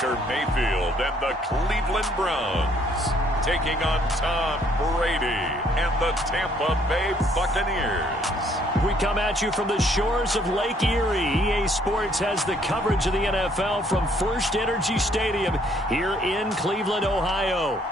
Baker Mayfield and the Cleveland Browns, taking on Tom Brady and the Tampa Bay Buccaneers. We come at you from the shores of Lake Erie. EA Sports has the coverage of the NFL from First Energy Stadium here in Cleveland, Ohio.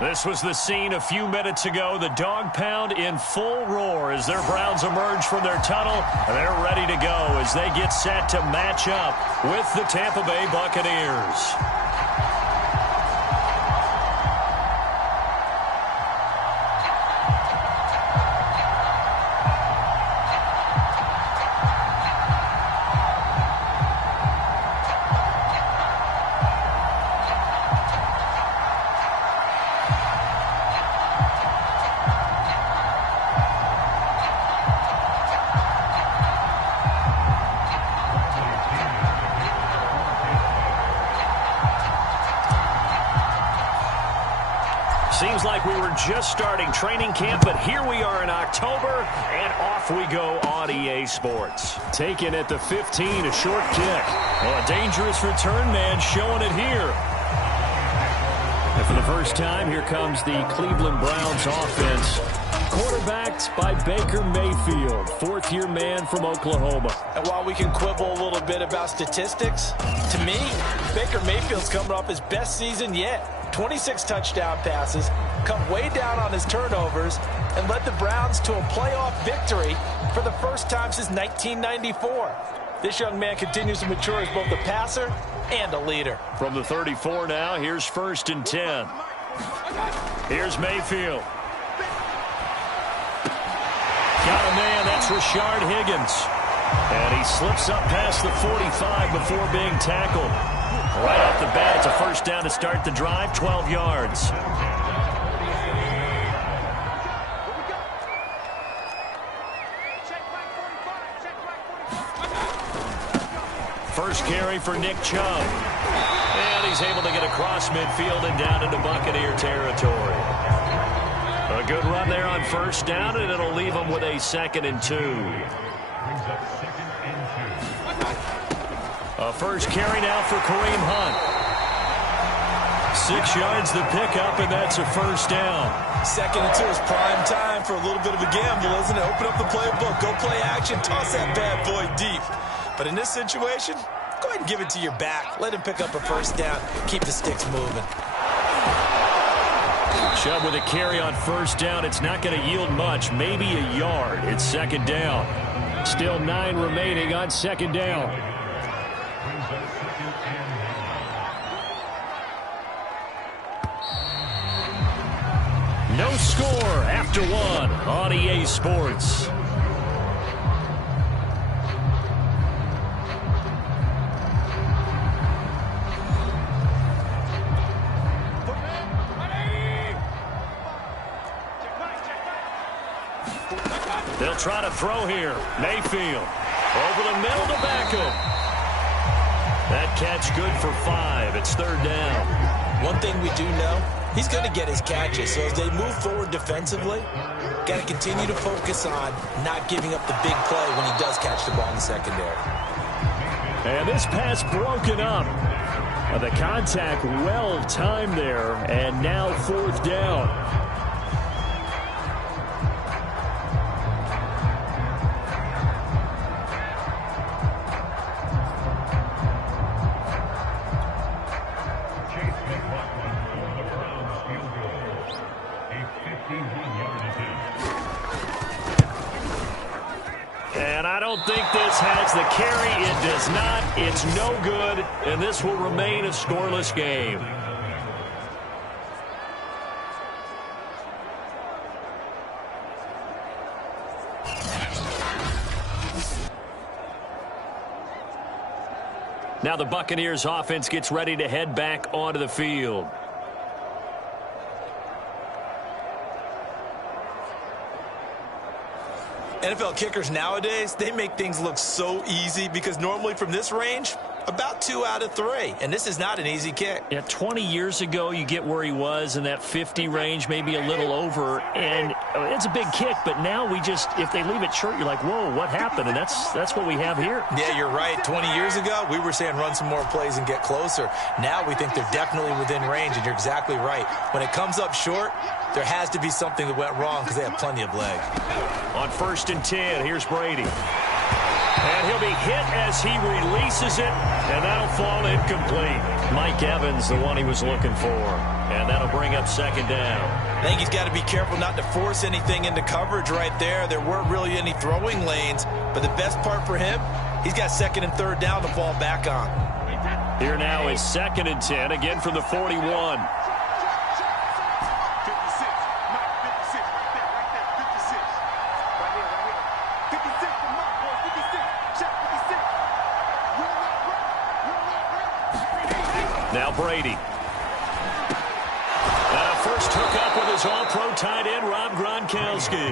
This was the scene a few minutes ago. The dog pound in full roar as their Browns emerge from their tunnel. They're ready to go as they get set to match up with the Tampa Bay Buccaneers. Seems like we were just starting training camp, but here we are in October, and off we go on EA Sports. Taken at the 15, a short kick. Well, a dangerous return man showing it here. And for the first time, here comes the Cleveland Browns offense. Quarterbacked by Baker Mayfield, fourth-year man from Oklahoma. And while we can quibble a little bit about statistics, to me, Baker Mayfield's coming off his best season yet. 26 touchdown passes, come way down on his turnovers, and led the Browns to a playoff victory for the first time since 1994. This young man continues to mature as both a passer and a leader. From the 34 now, here's 1st and 10. Here's Mayfield. Got a man, that's Rashard Higgins. And he slips up past the 45 before being tackled. Right off the bat, it's a first down to start the drive, 12 yards. First carry for Nick Chubb. And he's able to get across midfield and down into Buccaneer territory. A good run there on first down, and it'll leave him with a 2nd and 2. A first carry now for Kareem Hunt. 6 yards the pickup, and that's a first down. 2nd and 2 is prime time for a little bit of a gamble, isn't it? Open up the playbook, go play action, toss that bad boy deep. But in this situation, go ahead and give it to your back. Let him pick up a first down. Keep the sticks moving. Chubb with a carry on first down. It's not going to yield much, maybe a yard. It's 2nd down. Still 9 remaining on 2nd down. No score after 1 on EA Sports. They'll try to throw here. Mayfield over the middle to Beckham. That catch good for 5. It's 3rd down. One thing we do know, he's going to get his catches. So as they move forward defensively, got to continue to focus on not giving up the big play when he does catch the ball in the secondary. And this pass broken up. The contact well timed there, and now 4th down. And I don't think this has the carry. It does not. It's no good. And this will remain a scoreless game. Now the Buccaneers offense gets ready to head back onto the field. NFL kickers nowadays, they make things look so easy because normally from this range, about 2 out of 3. And this is not an easy kick. Yeah, 20 years ago, you get where he was in that 50 range, maybe a little over. And It's a big kick, but now if they leave it short, you're like, whoa, what happened? And that's what we have here. Yeah, you're right. 20 years ago, we were saying run some more plays and get closer. Now we think they're definitely within range, and you're exactly right. When it comes up short, there has to be something that went wrong because they have plenty of leg. On 1st and 10, here's Brady. And he'll be hit as he releases it, and that'll fall incomplete. Mike Evans, the one he was looking for. And that'll bring up 2nd down. I think he's got to be careful not to force anything into coverage right there. There weren't really any throwing lanes, but the best part for him, he's got 2nd and 3rd down to fall back on. Here now is 2nd and 10, again from the 41. Now Brady. First hookup with his all-pro tight end, Rob Gronkowski.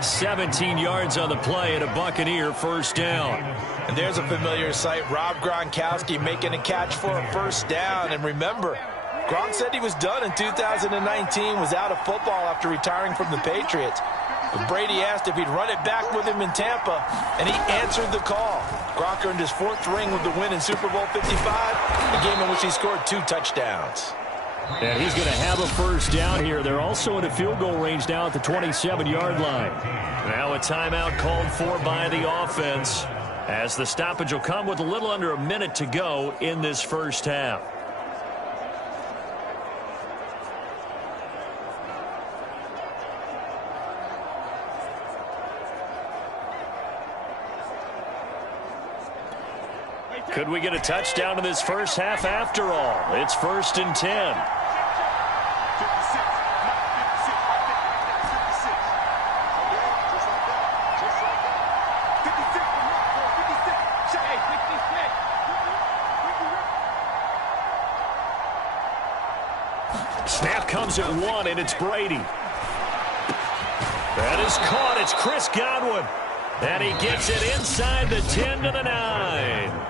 17 yards on the play and a Buccaneer 1st down. And there's a familiar sight. Rob Gronkowski making a catch for a 1st down. And remember, Gronk said he was done in 2019, was out of football after retiring from the Patriots. But Brady asked if he'd run it back with him in Tampa, and he answered the call. Gronk earned his 4th ring with the win in Super Bowl 55, a game in which he scored 2 touchdowns. And he's going to have a 1st down here. They're also in a field goal range now at the 27-yard line. Now a timeout called for by the offense, as the stoppage will come with a little under a minute to go in this 1st half. Could we get a touchdown in this 1st half after all? It's 1st and 10. Snap comes at 1, and it's Brady. That is caught. It's Chris Godwin. And he gets it inside the 10 to the 9.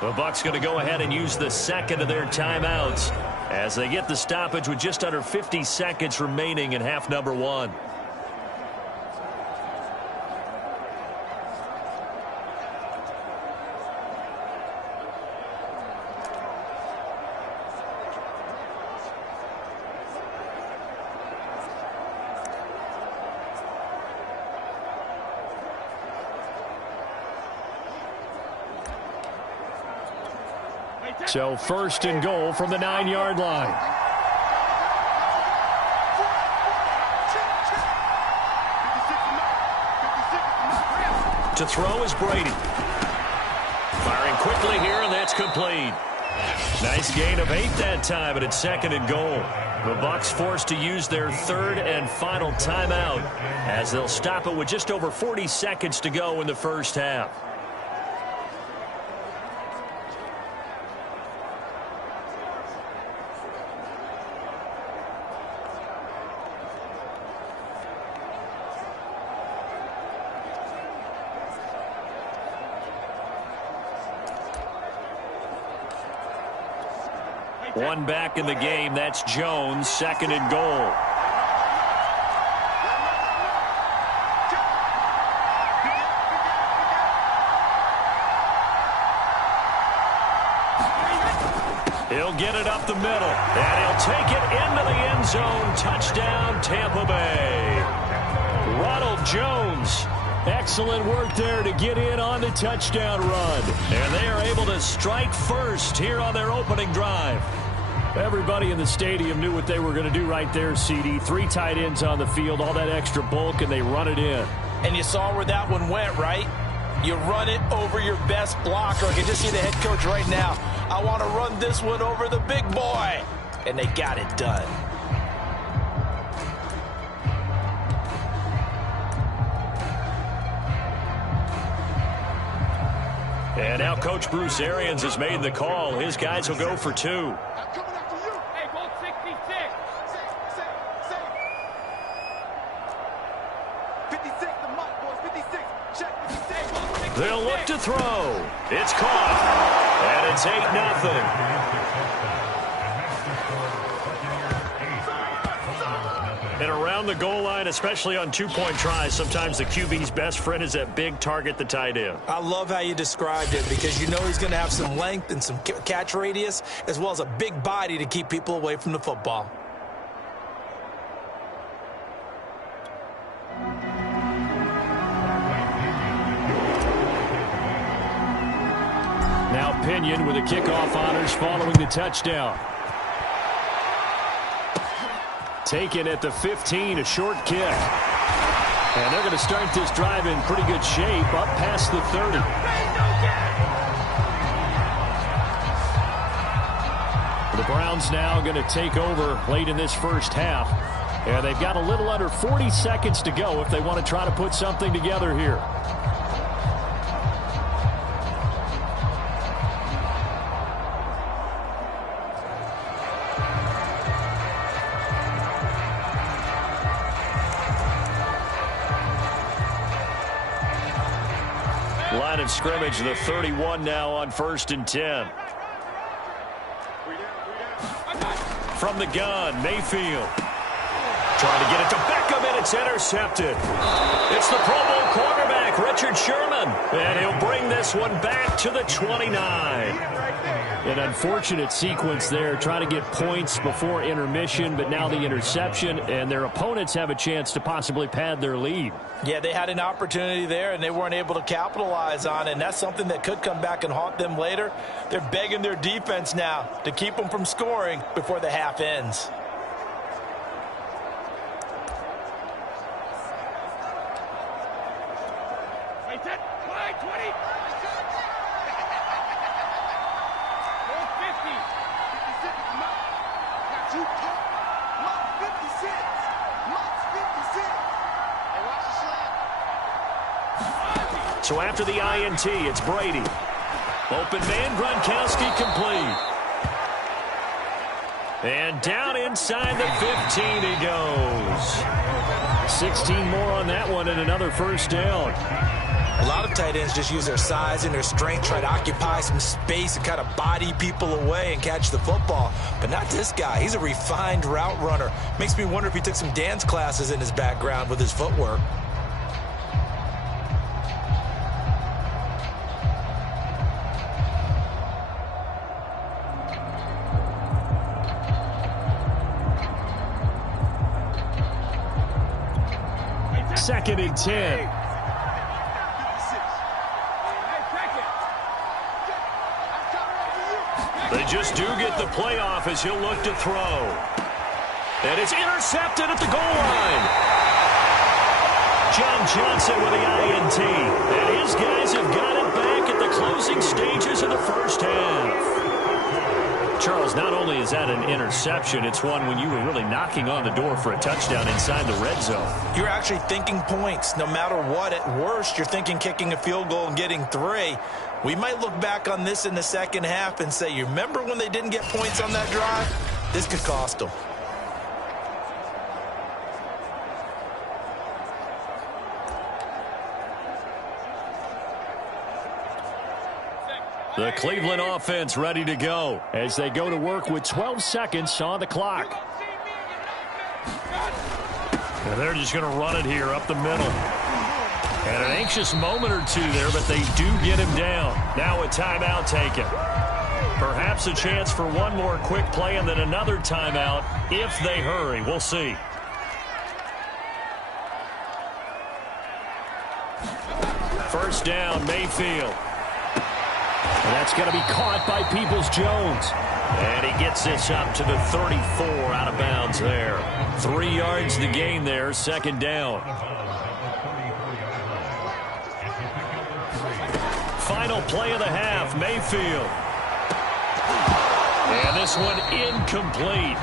The Bucs going to go ahead and use the 2nd of their timeouts as they get the stoppage with just under 50 seconds remaining in half number 1. So 1st and goal from the 9-yard line. To throw is Brady. Firing quickly here, and that's complete. Nice gain of 8 that time, and it's 2nd and goal. The Bucs forced to use their 3rd and final timeout as they'll stop it with just over 40 seconds to go in the 1st half. One back in the game. That's Jones. 2nd and goal. He'll get it up the middle, and he'll take it into the end zone. Touchdown, Tampa Bay. Ronald Jones. Excellent work there to get in on the touchdown run. And they are able to strike first here on their opening drive. Everybody in the stadium knew what they were going to do right there, CD. 3 tight ends on the field, all that extra bulk, and they run it in. And you saw where that one went, right? You run it over your best blocker. I can just see the head coach right now. I want to run this one over the big boy. And they got it done. And now Coach Bruce Arians has made the call. His guys will go for 2. They'll look to throw. It's caught. And it's 8-0. And around the goal line, especially on two-point tries, sometimes the QB's best friend is that big target, the tight end. I love how you described it because you know he's going to have some length and some catch radius as well as a big body to keep people away from the football. Now Pinion with the kickoff honors following the touchdown. Taken at the 15, a short kick. And they're going to start this drive in pretty good shape, up past the 30. The Browns now going to take over late in this first half. And they've got a little under 40 seconds to go if they want to try to put something together here. Line of scrimmage, the 31 now on 1st and 10. From the gun, Mayfield. Trying to get it to Beckham, and it's intercepted. It's the Pro Bowl quarterback, Richard Sherman. And he'll bring this one back to the 29. An unfortunate sequence there, trying to get points before intermission, but now the interception, and their opponents have a chance to possibly pad their lead. Yeah, they had an opportunity there, and they weren't able to capitalize on it, and that's something that could come back and haunt them later. They're begging their defense now to keep them from scoring before the half ends. So after the INT, it's Brady. Open man, Gronkowski complete. And down inside the 15 he goes. 16 more on that one and another first down. A lot of tight ends just use their size and their strength, try to occupy some space and kind of body people away and catch the football. But not this guy. He's a refined route runner. Makes me wonder if he took some dance classes in his background with his footwork. Second and 10. They just do get the playoff as he'll look to throw. And it's intercepted at the goal line. John Johnson with the INT. And his guys have got it back at the closing stages of the first half. Charles, not only is that an interception, it's one when you were really knocking on the door for a touchdown inside the red zone. You're actually thinking points no matter what. At worst, you're thinking kicking a field goal and getting 3. We might look back on this in the second half and say, you remember when they didn't get points on that drive? This could cost them. The Cleveland offense ready to go as they go to work with 12 seconds on the clock. And they're just going to run it here up the middle. And an anxious moment or two there, but they do get him down. Now a timeout taken. Perhaps a chance for one more quick play and then another timeout if they hurry. We'll see. First down, Mayfield. And that's going to be caught by Peoples-Jones. And he gets this up to the 34 out of bounds there. 3 yards the gain there, second down. Final play of the half, Mayfield. And this one incomplete.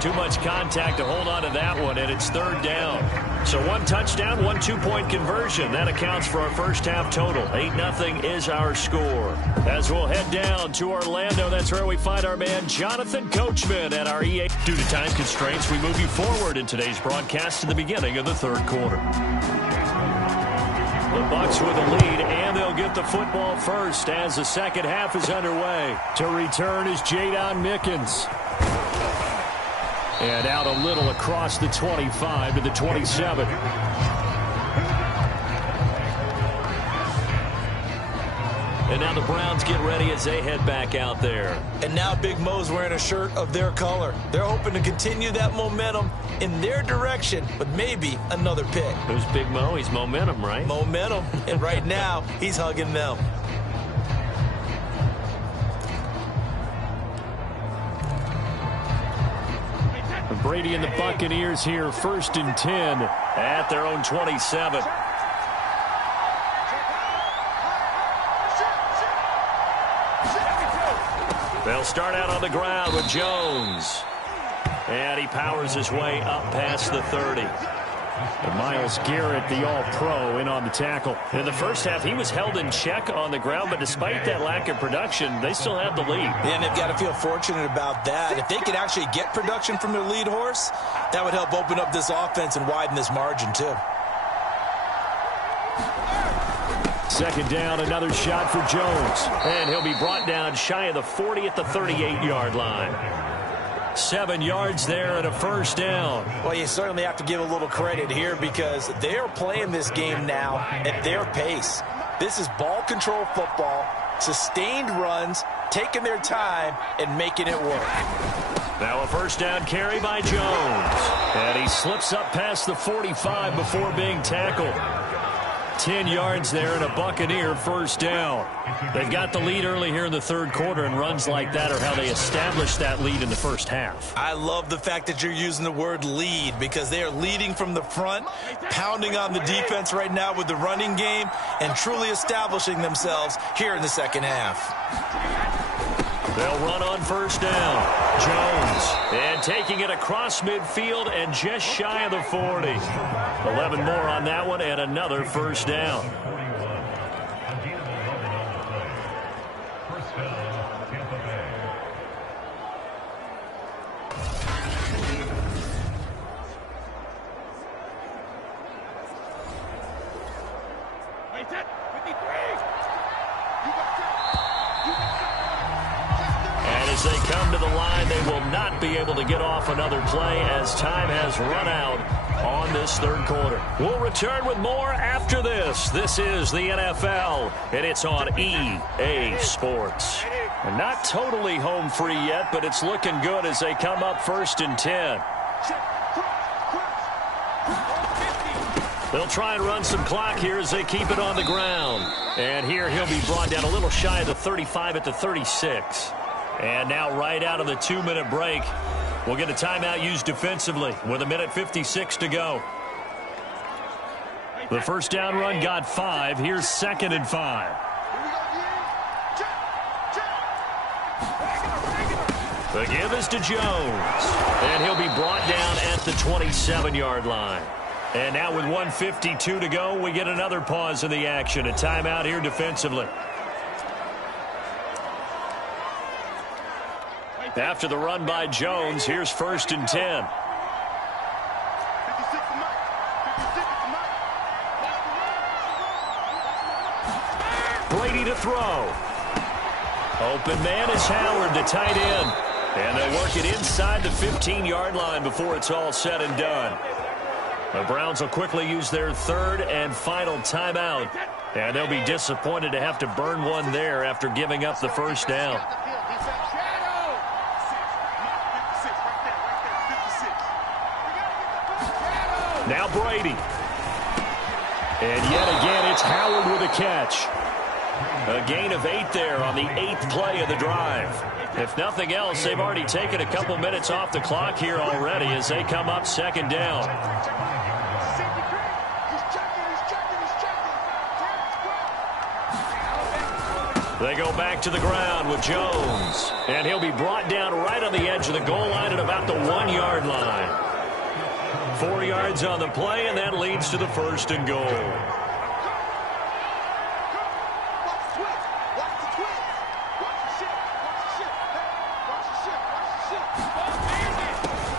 Too much contact to hold on to that one, and it's third down. So 1 touchdown, 1 2-point conversion. That accounts for our first half total. 8-0 is our score. As we'll head down to Orlando, that's where we find our man Jonathan Coachman at our EA. Due to time constraints, we move you forward in today's broadcast to the beginning of the third quarter. The Bucs with the lead, and they'll get the football first as the second half is underway. To return is Jadon Mickens. And out a little across the 25 to the 27. And now the Browns get ready as they head back out there. And now Big Mo's wearing a shirt of their color. They're hoping to continue that momentum in their direction, but maybe another pick. Who's Big Mo? He's momentum, right? Momentum. And right now, he's hugging them. Brady and the Buccaneers here, 1st and 10 at their own 27. They'll start out on the ground with Jones. And he powers his way up past the 30. And Myles Garrett, the All-Pro, in on the tackle. In the first half, he was held in check on the ground, but despite that lack of production, they still have the lead. And they've got to feel fortunate about that. If they could actually get production from their lead horse, that would help open up this offense and widen this margin, too. 2nd down, another shot for Jones. And he'll be brought down shy of the 40 at the 38-yard line. 7 yards there and a 1st down. Well, you certainly have to give a little credit here because they are playing this game now at their pace. This is ball control football, sustained runs, taking their time, and making it work. Now a 1st down carry by Jones. And he slips up past the 45 before being tackled. 10 yards there and a Buccaneer 1st down. They've got the lead early here in the 3rd quarter, and runs like that are how they establish that lead in the first half. I love the fact that you're using the word lead because they are leading from the front, pounding on the defense right now with the running game, and truly establishing themselves here in the 2nd half. They'll run on 1st down. Jones, and taking it across midfield and just shy of the 40. 11 more on that one and another 1st down. As they come to the line, they will not be able to get off another play as time has run out on this 3rd quarter. We'll return with more after this. This is the NFL, and it's on EA Sports. And not totally home free yet, but it's looking good as they come up 1st and 10. They'll try and run some clock here as they keep it on the ground. And here he'll be brought down a little shy of the 35 at the 36. And now right out of the 2-minute break, we'll get a timeout used defensively with 1:56 to go. The 1st down run got 5. Here's 2nd and 5. The give is to Jones. And he'll be brought down at the 27-yard line. And now with 1:52 to go, we get another pause in the action. A timeout here defensively. After the run by Jones, here's 1st and 10. Brady to throw. Open man is Howard, the tight end. And they'll work it inside the 15-yard line before it's all said and done. The Browns will quickly use their 3rd and final timeout. And they'll be disappointed to have to burn one there after giving up the 1st down. Now Brady. And yet again, it's Howard with a catch. A gain of 8 there on the 8th play of the drive. If nothing else, they've already taken a couple minutes off the clock here already as they come up 2nd down. They go back to the ground with Jones. And he'll be brought down right on the edge of the goal line at about the 1-yard line. 4 yards on the play, and that leads to the 1st and goal.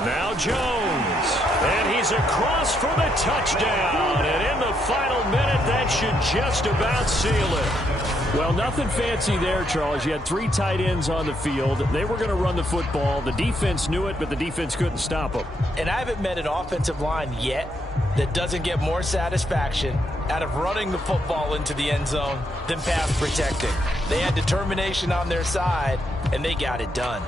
Now Jones, and he's across for the touchdown. And in the final minute, that should just about seal it. Well, nothing fancy there, Charles. You had 3 tight ends on the field. They were going to run the football. The defense knew it, but the defense couldn't stop them. And I haven't met an offensive line yet that doesn't get more satisfaction out of running the football into the end zone than pass protecting. They had determination on their side, and they got it done.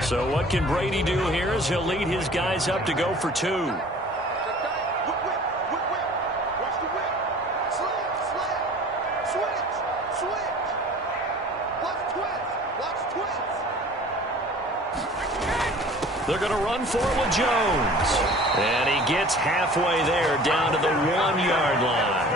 So what can Brady do here as he'll lead his guys up to go for 2. They're going to run for it with Jones. And he gets halfway there down to the 1-yard line.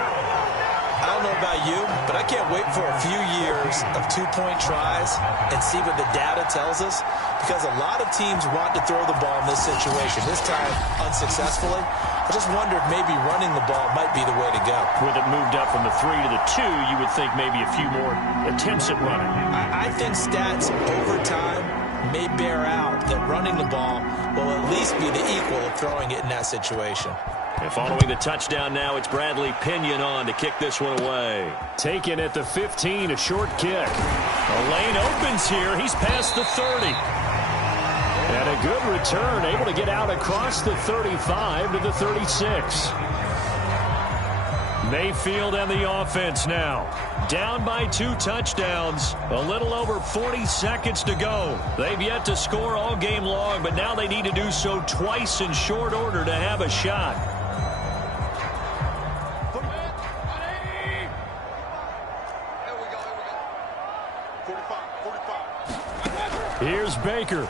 I don't know about you, but I can't wait for a few years of 2-point tries and see what the data tells us, because a lot of teams want to throw the ball in this situation, this time unsuccessfully. I just wonder if maybe running the ball might be the way to go. With it moved up from the 3 to the 2, you would think maybe a few more attempts at running. I think stats over time may bear out that running the ball will at least be the equal of throwing it in that situation. And following the touchdown now, it's Bradley Pinion on to kick this one away. Taken at the 15, a short kick. A lane opens here. He's past the 30. And a good return, able to get out across the 35 to the 36. Mayfield and the offense now. Down by 2 touchdowns. A little over 40 seconds to go. They've yet to score all game long, but now they need to do so twice in short order to have a shot. Here's Baker.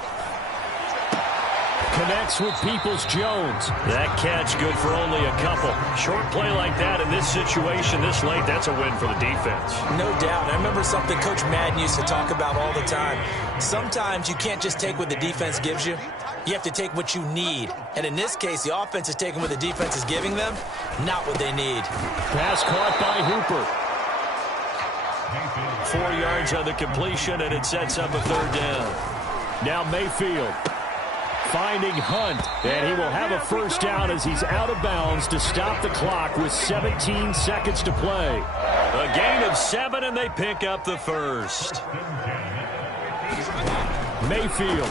Connects with Peoples-Jones. That catch good for only a couple. Short play like that in this situation this late, that's a win for the defense. No doubt. I remember something Coach Madden used to talk about all the time. Sometimes you can't just take what the defense gives you. You have to take what you need. And in this case, the offense is taking what the defense is giving them, not what they need. Pass caught by Hooper. 4 yards on the completion, and it sets up a 3rd down. Now Mayfield finding Hunt, and he will have a first down as he's out of bounds to stop the clock with 17 seconds to play. A gain of 7, and they pick up the first. Mayfield.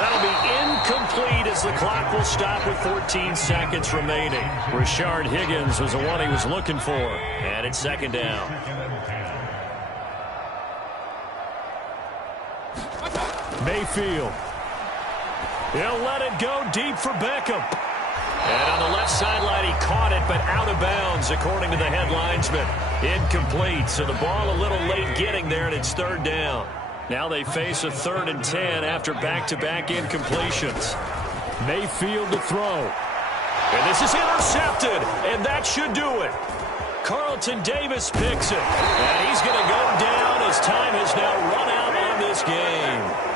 That'll be incomplete as the clock will stop with 14 seconds remaining. Rashard Higgins was the one he was looking for, and it's 2nd down. Mayfield. He'll let it go deep for Beckham. And on the left sideline, he caught it, but out of bounds, according to the head linesman. Incomplete, so the ball a little late getting there, and it's 3rd down. Now they face a 3rd and 10 after back-to-back incompletions. Mayfield to throw. And this is intercepted, and that should do it. Carlton Davis picks it, and he's going to go down as time has now run out on this game.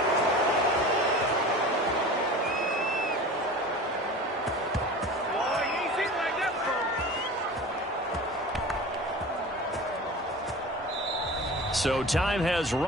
So time has run